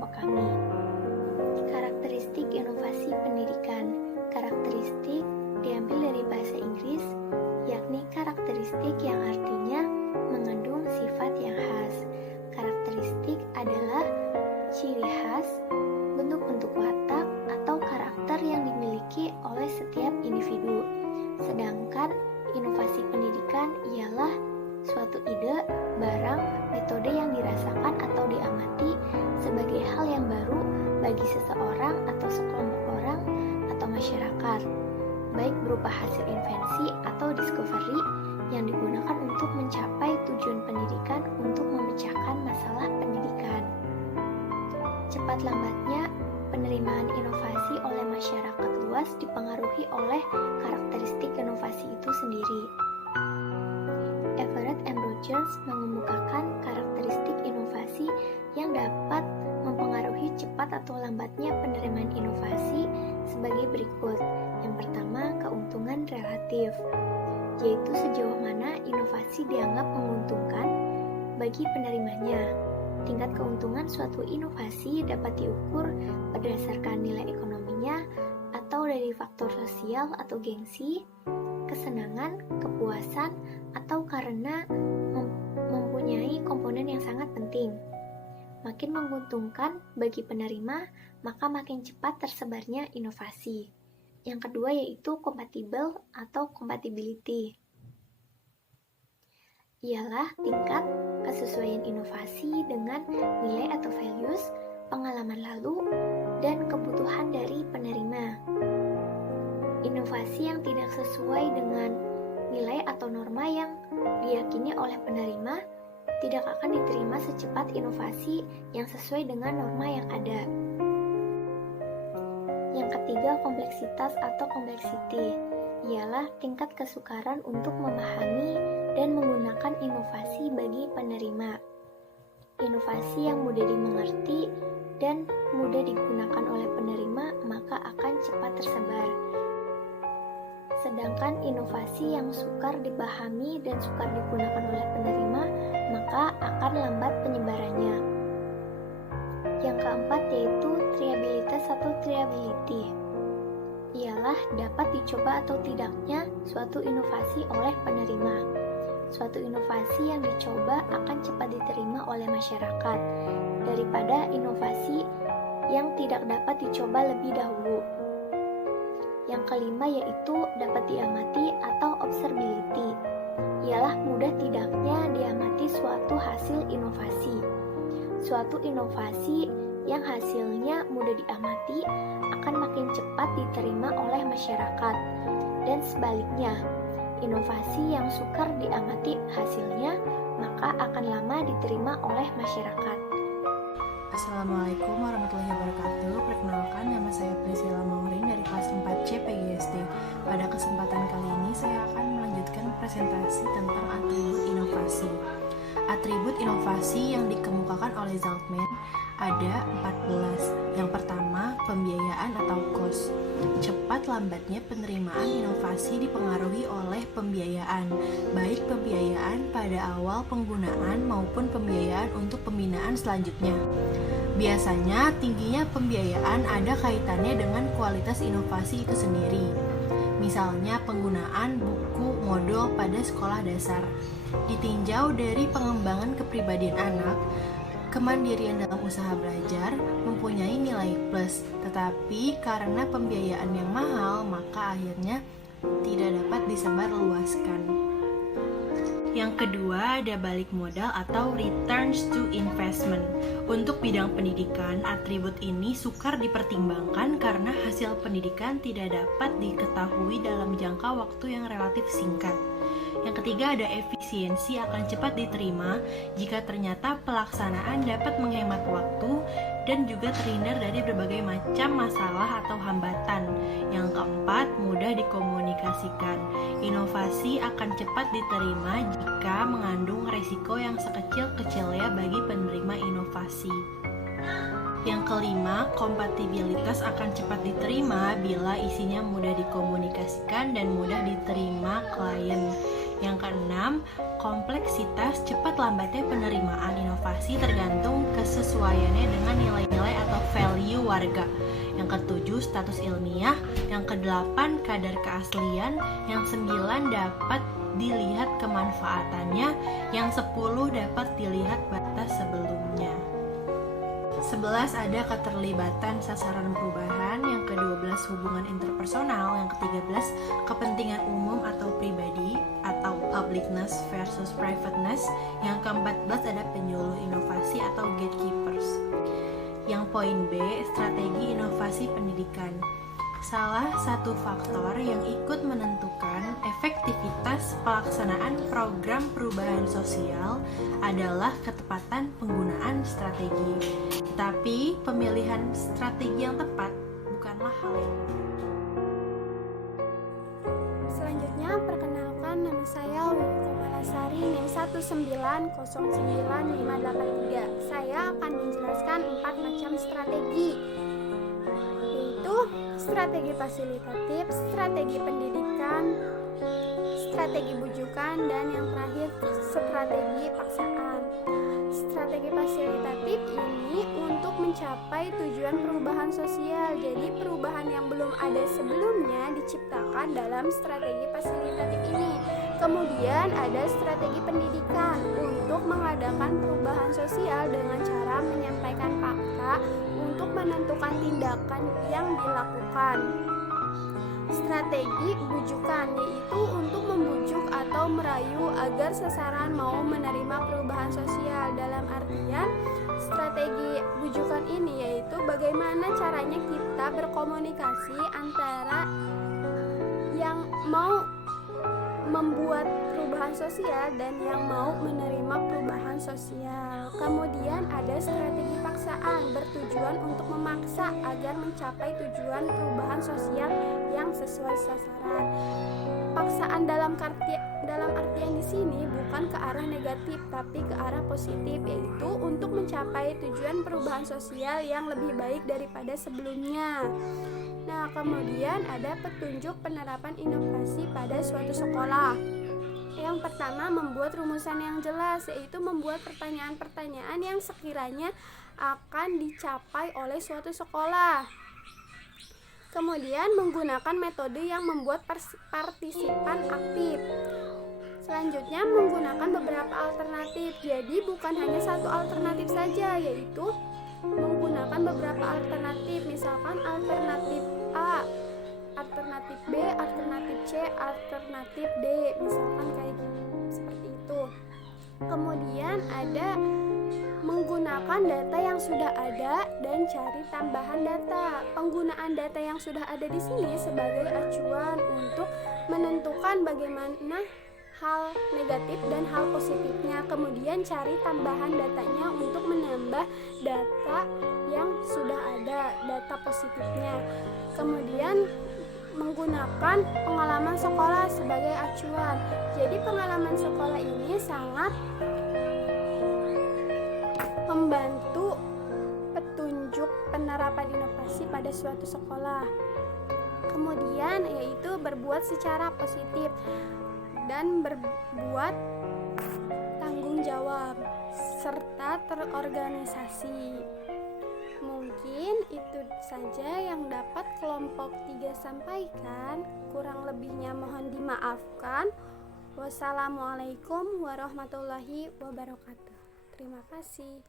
kelompok kami. Karakteristik inovasi pendidikan. Karakteristik diambil dari bahasa Inggris, yakni karakteristik yang artinya mengandung sifat yang khas. Karakteristik adalah ciri khas, bentuk-bentuk watak, atau karakter yang dimiliki oleh setiap individu. Sedangkan inovasi pendidikan ialah suatu ide, barang, metode yang dirasakan atau diamati sebagai hal yang baru bagi seseorang atau sekelompok orang atau masyarakat, baik berupa hasil invensi atau discovery yang digunakan untuk mencapai tujuan pendidikan untuk memecahkan masalah pendidikan. Cepat lambatnya, penerimaan inovasi oleh masyarakat luas dipengaruhi oleh karakteristik inovasi itu sendiri. Everett M. Rogers mengemukakan karakteristik inovasi yang dapat mempengaruhi cepat atau lambatnya penerimaan inovasi sebagai berikut. Yang pertama, keuntungan relatif, yaitu sejauh mana inovasi dianggap menguntungkan bagi penerimanya. Tingkat keuntungan suatu inovasi dapat diukur berdasarkan nilai ekonominya atau dari faktor sosial atau gengsi, kesenangan, kepuasan, atau karena mempunyai komponen yang sangat penting. Makin menguntungkan bagi penerima, maka makin cepat tersebarnya inovasi. Yang kedua yaitu compatible atau compatibility. Ialah tingkat kesesuaian inovasi dengan nilai atau values, pengalaman lalu, dan kebutuhan dari penerima. Inovasi yang tidak sesuai dengan nilai atau norma yang diyakini oleh penerima tidak akan diterima secepat inovasi yang sesuai dengan norma yang ada. Yang ketiga, kompleksitas atau complexity, ialah tingkat kesukaran untuk memahami dan menggunakan inovasi bagi penerima. Inovasi yang mudah dimengerti dan mudah digunakan oleh penerima maka akan cepat tersebar. Sedangkan inovasi yang sukar dipahami dan sukar digunakan oleh penerima maka akan lambat penyebarannya. Yang keempat yaitu triabilitas atau triability, ialah dapat dicoba atau tidaknya suatu inovasi oleh penerima. Suatu inovasi yang dicoba akan cepat diterima oleh masyarakat daripada inovasi yang tidak dapat dicoba lebih dahulu. Yang kelima yaitu dapat diamati atau observability, ialah mudah tidaknya diamati suatu hasil inovasi. Suatu inovasi yang hasilnya mudah diamati akan makin cepat diterima oleh masyarakat, dan sebaliknya, inovasi yang sukar diamati hasilnya maka akan lama diterima oleh masyarakat. Assalamualaikum warahmatullahi wabarakatuh. Perkenalkan, nama saya Priscilla Maurin dari kelas 4C PGSD. Pada kesempatan kali ini saya akan melanjutkan presentasi tentang atribut inovasi. Atribut inovasi yang dikemukakan oleh Zalcman ada 14. Yang pertama, pembiayaan atau cost. Cepat lambatnya penerimaan inovasi dipengaruhi oleh pembiayaan, baik pembiayaan pada awal penggunaan maupun pembiayaan untuk pembinaan selanjutnya. Biasanya tingginya pembiayaan ada kaitannya dengan kualitas inovasi itu sendiri. Misalnya penggunaan buku modul pada sekolah dasar. Ditinjau dari pengembangan kepribadian anak, kemandirian dalam usaha belajar mempunyai nilai plus, tetapi karena pembiayaan yang mahal, maka akhirnya tidak dapat disebarluaskan. Yang kedua ada balik modal atau returns to investment. Untuk bidang pendidikan, atribut ini sukar dipertimbangkan karena hasil pendidikan tidak dapat diketahui dalam jangka waktu yang relatif singkat. Yang ketiga ada efisiensi, akan cepat diterima jika ternyata pelaksanaan dapat menghemat waktu dan juga terhindar dari berbagai macam masalah atau hambatan. Yang keempat, mudah dikomunikasikan. Inovasi akan cepat diterima jika mengandung resiko yang sekecil-kecilnya bagi penerima inovasi. Yang kelima, kompatibilitas akan cepat diterima bila isinya mudah dikomunikasikan dan mudah diterima klien. Yang keenam, kompleksitas cepat lambatnya penerimaan inovasi tergantung kesesuaiannya dengan nilai-nilai atau value warga. Yang ketujuh, status ilmiah. Yang kedelapan, kadar keaslian. Yang sembilan, dapat dilihat kemanfaatannya. Yang 10 dapat dilihat batas sebelumnya. 11 ada keterlibatan sasaran perubahan. Yang ke-12 hubungan interpersonal. Yang ke-13 kepentingan umum atau pribadi atau publicness versus privateness. Yang ke-14 ada penyuluh inovasi atau gatekeepers. Yang poin B, strategi inovasi pendidikan. Salah satu faktor yang ikut menentukan efektivitas pelaksanaan program perubahan sosial adalah ketepatan penggunaan strategi. Tetapi pemilihan strategi yang tepat bukanlah hal yang mudah. Selanjutnya, perkenalkan, nama saya Wiwi Komalasari, NIM 1909583. Saya akan menjelaskan 4 macam strategi, yaitu strategi fasilitatif, strategi pendidikan, strategi bujukan, dan yang terakhir strategi paksaan. Strategi fasilitatif ini untuk mencapai tujuan perubahan sosial. Jadi perubahan yang belum ada sebelumnya diciptakan dalam strategi fasilitatif ini. Kemudian ada strategi pendidikan untuk mengadakan perubahan sosial dengan cara menyampaikan fakta untuk menentukan tindakan yang dilakukan. Strategi bujukan yaitu untuk membujuk atau merayu agar sasaran mau menerima perubahan sosial. Dalam artian strategi bujukan ini yaitu bagaimana caranya kita berkomunikasi antara yang mau membuat perubahan sosial dan yang mau menerima perubahan sosial. Kemudian ada strategi paksaan bertujuan untuk memaksa agar mencapai tujuan perubahan sosial yang sesuai sasaran. Paksaan dalam artian di sini bukan ke arah negatif tapi ke arah positif, yaitu untuk mencapai tujuan perubahan sosial yang lebih baik daripada sebelumnya. Nah, kemudian ada petunjuk penerapan inovasi pada suatu sekolah. Yang pertama, membuat rumusan yang jelas, yaitu membuat pertanyaan-pertanyaan yang sekiranya akan dicapai oleh suatu sekolah. Kemudian menggunakan metode yang membuat partisipan aktif. Selanjutnya menggunakan beberapa alternatif. Jadi bukan hanya satu alternatif saja, yaitu menggunakan beberapa alternatif. Misalkan alternatif A, alternatif B, alternatif C, alternatif D, misalkan kayak gitu, seperti itu. Kemudian ada menggunakan data yang sudah ada dan cari tambahan data. Penggunaan data yang sudah ada di sini sebagai acuan untuk menentukan bagaimana hal negatif dan hal positifnya. Kemudian cari tambahan datanya untuk menambah data yang sudah ada, data positifnya. Kemudian menggunakan pengalaman sekolah sebagai acuan. Jadi pengalaman sekolah ini sangat membantu petunjuk penerapan inovasi pada suatu sekolah. Kemudian yaitu berbuat secara positif dan berbuat tanggung jawab serta terorganisasi. Mungkin itu saja yang dapat kelompok 3 sampaikan. Kurang lebihnya mohon dimaafkan. Wassalamualaikum warahmatullahi wabarakatuh. Terima kasih.